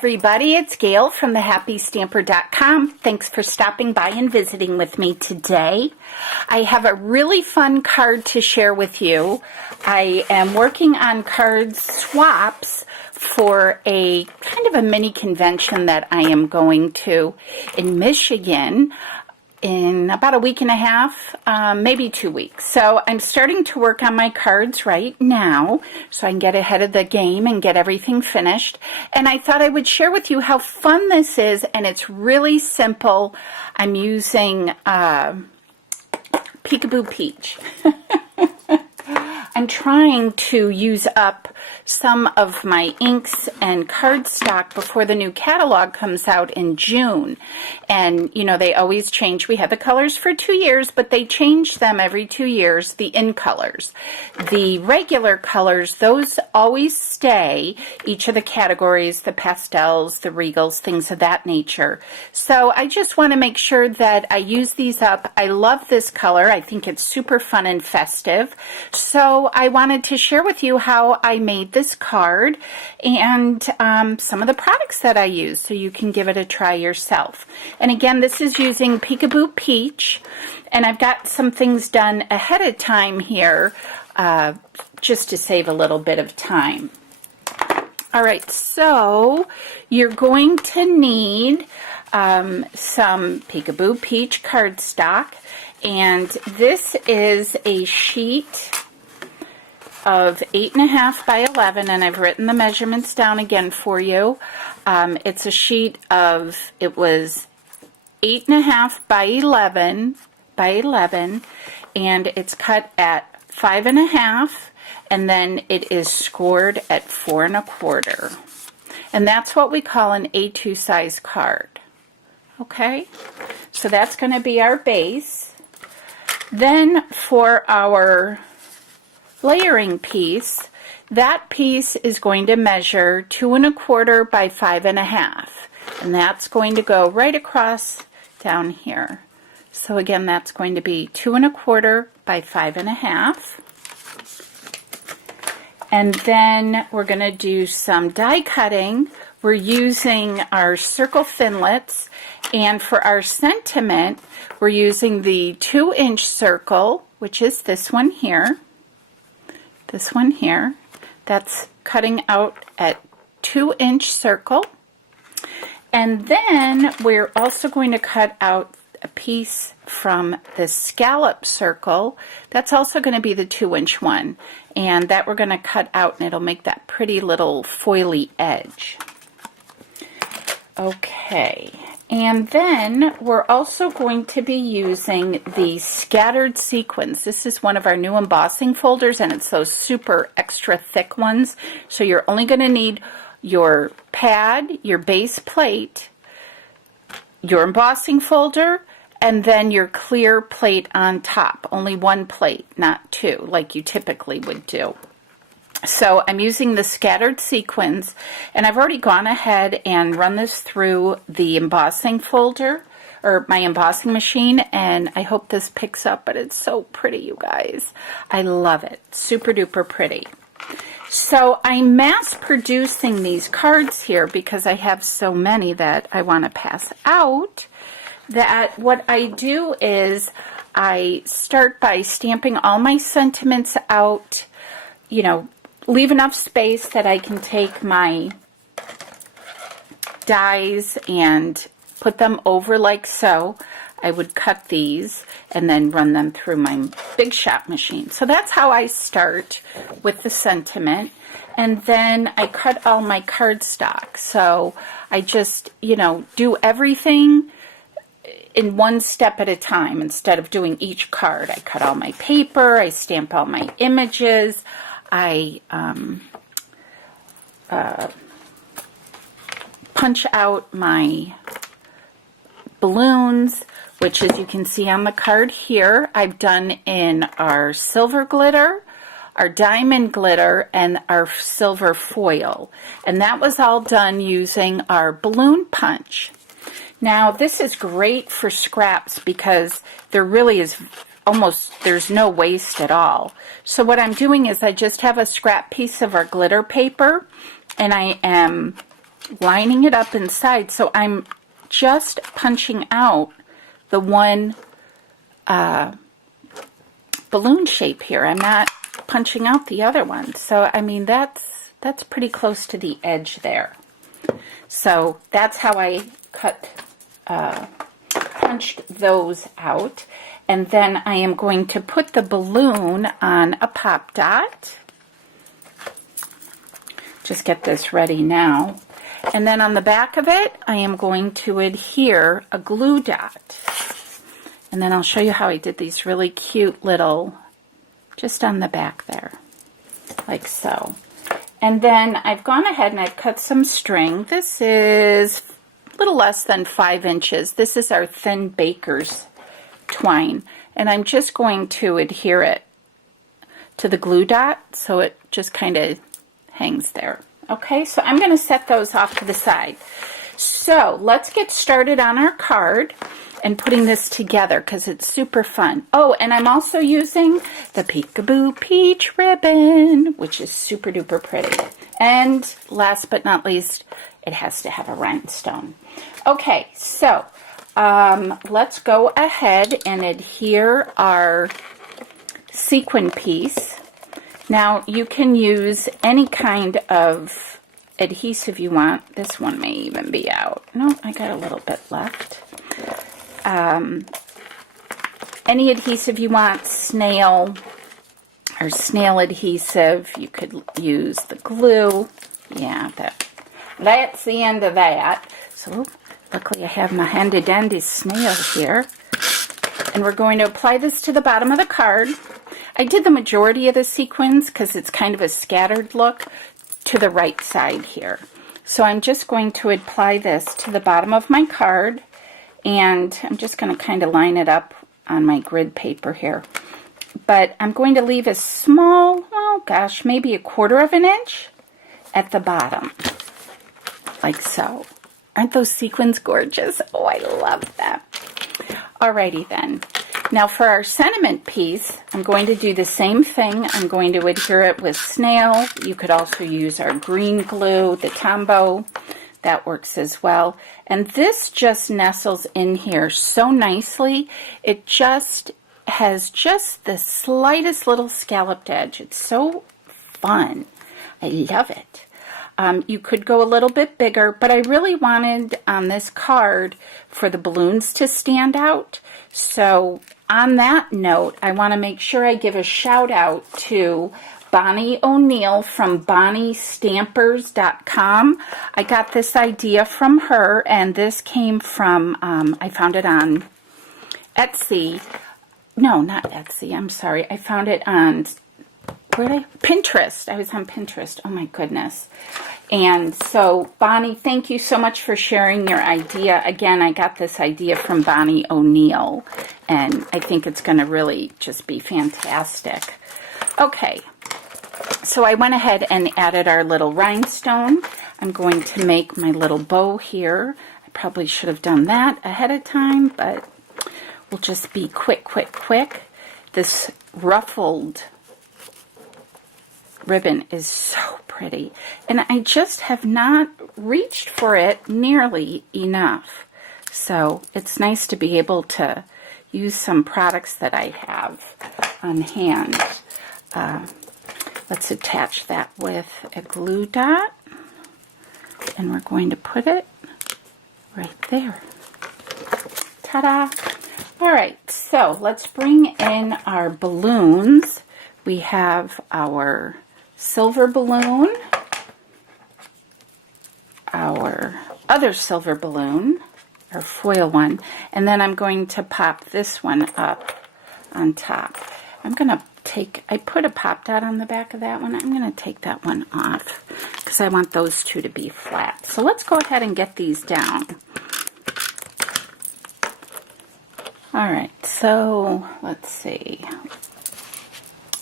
everybody, it's Gail from thehappystamper.com. Thanks for stopping by and visiting with me today. I have a really fun card to share with you. I am working on card swaps for a kind of a mini convention that I am going to in Michigan in about a week and a half, maybe 2 weeks. So I'm starting to work on my cards right now so I can get ahead of the game and get everything finished. And I thought I would share with you how fun this is, and it's really simple. I'm using Peekaboo Peach. I'm trying to use up some of my inks and cardstock before the new catalog comes out in June. And, you know, they always change. We have the colors for 2 years, but they change them every 2 years, the in colors. The regular colors, those always stay, each of the categories, the pastels, the regals, things of that nature. So I just want to make sure that I use these up. I love this color. I think it's super fun and festive. So I wanted to share with you how I made this card and some of the products that I use so you can give it a try yourself. And again, this is using Peekaboo Peach, and I've got some things done ahead of time here just to save a little bit of time. All right, so you're going to need some Peekaboo Peach cardstock, and this is a sheet of 8.5 by 11, and I've written the measurements down again for you. It's a sheet of, it was 8.5 by 11 and it's cut at 5.5, and then it is scored at 4 1/4. And that's what we call an A2 size card. Okay, so that's going to be our base. Then for our layering piece, that piece is going to measure 2 1/4 by 5.5, and that's going to go right across down here. So again, that's going to be 2 1/4 by 5.5. And then we're going to do some die cutting. We're using our circle thinlits, and for our sentiment, we're using the 2-inch circle, which is this one here. This one here, that's cutting out at 2-inch circle. And then we're also going to cut out a piece from the scallop circle. That's also going to be the 2-inch one. And that we're going to cut out, and it'll make that pretty little foily edge. Okay. And then we're also going to be using the scattered sequins. This is one of our new embossing folders, and it's those super extra thick ones. So you're only going to need your pad, your base plate, your embossing folder, and then your clear plate on top. Only one plate, not two, like you typically would do. So I'm using the scattered sequins, and I've already gone ahead and run this through the embossing folder, or my embossing machine, and I hope this picks up, but it's so pretty, you guys. I love it. Super duper pretty. So I'm mass producing these cards here because I have so many that I want to pass out, that what I do is I start by stamping all my sentiments out, you know, leave enough space that I can take my dies and put them over like so. I would cut these and then run them through my Big Shot machine. So that's how I start with the sentiment. And then I cut all my cardstock. So I just, you know, do everything in one step at a time instead of doing each card. I cut all my paper, I stamp all my images, I punch out my balloons, which, as you can see on the card here, I've done in our silver glitter, our diamond glitter, and our silver foil. And that was all done using our balloon punch. Now, this is great for scraps because there really is there's no waste at all. So what I'm doing is I just have a scrap piece of our glitter paper, and I am lining it up inside. So I'm just punching out the one balloon shape here. I'm not punching out the other one. So I mean, that's pretty close to the edge there. So that's how I punched those out. And then I am going to put the balloon on a pop dot. Just get this ready now. And then on the back of it, I am going to adhere a glue dot. And then I'll show you how I did these really cute little, just on the back there, like so. And then I've gone ahead and I've cut some string. This is a little less than 5 inches. This is our thin baker's twine. And I'm just going to adhere it to the glue dot so it just kind of hangs there. Okay, so I'm going to set those off to the side. So let's get started on our card and putting this together because it's super fun. Oh, and I'm also using the Peekaboo Peach ribbon, which is super duper pretty. And last but not least, it has to have a rhinestone. Okay, so let's go ahead and adhere our sequin piece. Now you can use any kind of adhesive you want. This one may even be out. No, I got a little bit left. Any adhesive you want, snail or snail adhesive. You could use the glue. Yeah, that's the end of that. So luckily I have my handy dandy snail here. And we're going to apply this to the bottom of the card. I did the majority of the sequins because it's kind of a scattered look to the right side here. So I'm just going to apply this to the bottom of my card, and I'm just going to kind of line it up on my grid paper here. But I'm going to leave a small, oh gosh, maybe 1/4 of an inch at the bottom, like so. Aren't those sequins gorgeous? Oh, I love them. Alrighty then. Now for our sentiment piece, I'm going to do the same thing. I'm going to adhere it with snail. You could also use our green glue, the Tombow. That works as well. And this just nestles in here so nicely. It just has just the slightest little scalloped edge. It's so fun. I love it. You could go a little bit bigger, but I really wanted on this card for the balloons to stand out. So on that note, I want to make sure I give a shout out to Bonnie O'Neill from BonnieStampers.com. I got this idea from her, and this came from, I found it on Etsy. No, not Etsy, I'm sorry. I found it on, Pinterest. I was on Pinterest. Oh my goodness. And so, Bonnie, thank you so much for sharing your idea. Again, I got this idea from Bonnie O'Neill, and I think it's going to really just be fantastic. Okay, so I went ahead and added our little rhinestone. I'm going to make my little bow here. I probably should have done that ahead of time, but we'll just be quick. This ruffled ribbon is so pretty, and I just have not reached for it nearly enough. So it's nice to be able to use some products that I have on hand. Let's attach that with a glue dot, and we're going to put it right there. Ta-da! All right, so let's bring in our balloons. We have our silver balloon, our other silver balloon, our foil one, and then I'm going to pop this one up on top. I'm going to I put a pop dot on the back of that one. I'm going to take that one off because I want those two to be flat. So let's go ahead and get these down. All right, so let's see.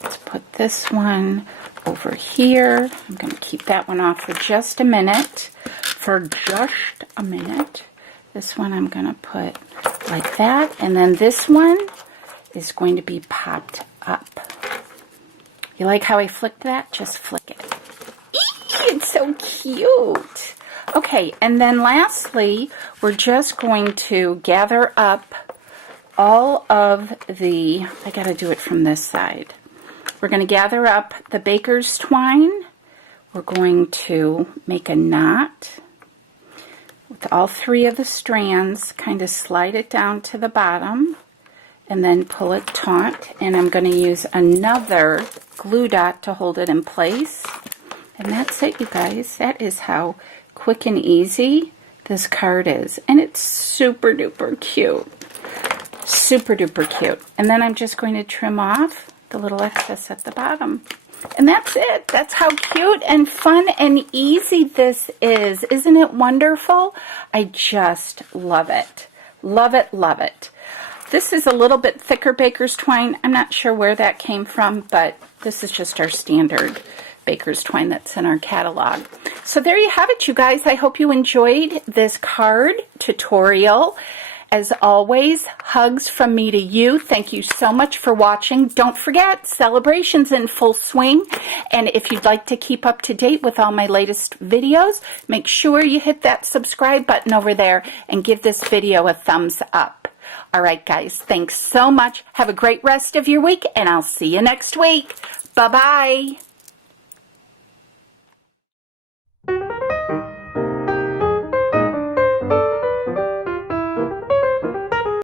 Let's put this one over here. I'm going to keep that one off for just a minute. This one I'm going to put like that. And then this one is going to be popped up. You like how I flicked that? Just flick it. Eee, it's so cute. Okay, and then lastly, we're just going to gather up all of the, I gotta do it from this side. We're going to gather up the baker's twine. We're going to make a knot with all 3 of the strands, kind of slide it down to the bottom, and then pull it taut. And I'm going to use another glue dot to hold it in place. And that's it, you guys. That is how quick and easy this card is. And it's super duper cute. Super duper cute. And then I'm just going to trim off the little excess at the bottom. And that's it. That's how cute and fun and easy this is. Isn't it wonderful? I just love it. Love it, love it. This is a little bit thicker baker's twine. I'm not sure where that came from, but this is just our standard baker's twine that's in our catalog. So there you have it, you guys. I hope you enjoyed this card tutorial. As always, hugs from me to you. Thank you so much for watching. Don't forget, celebration's in full swing. And if you'd like to keep up to date with all my latest videos, make sure you hit that subscribe button over there and give this video a thumbs up. All right, guys, thanks so much. Have a great rest of your week, and I'll see you next week. Bye-bye.